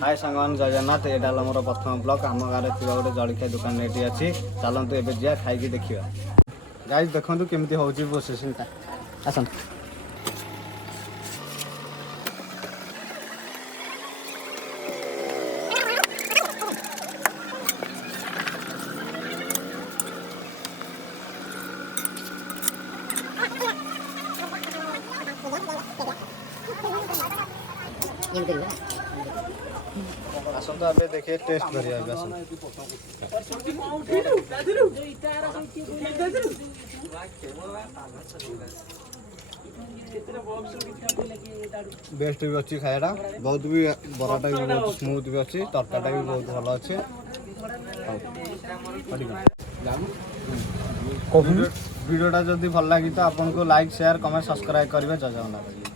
हाय सांगमान जय जगन्नाथ एटा मोर प्रथम ब्लॉग आम गाँव में गोटे जलखिया दुकान ये अच्छी चलतु ए जा खाई देखा गाइस देखो केमती हो प्रोसेसिंग आसन आसंता अबे देखिए टेस्ट करिए अबे आसन बेस्ट भी अच्छी खायाटा बहुत भी बराटा भी बहुत स्मूथ भी अच्छी तरकाटा भी बहुत भल अच्छे वीडियोटा जदि भल लगी तो आपको लाइक शेयर कमेंट सब्सक्राइब करेंगे जय जगन्नाथ।